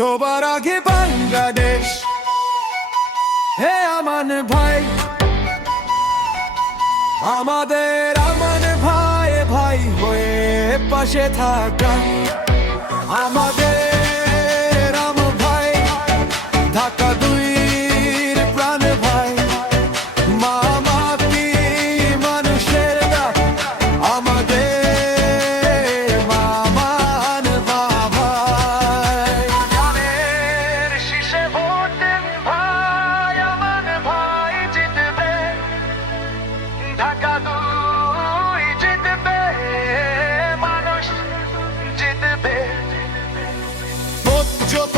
সবার আগে বাংলাদেশ। হে আমান ভাই আমাদের আমান ভাই ভাই হয়ে পাশে থাকা। আমাদের ঢাকা দুই জিতবে মানুষ জিতবে। যত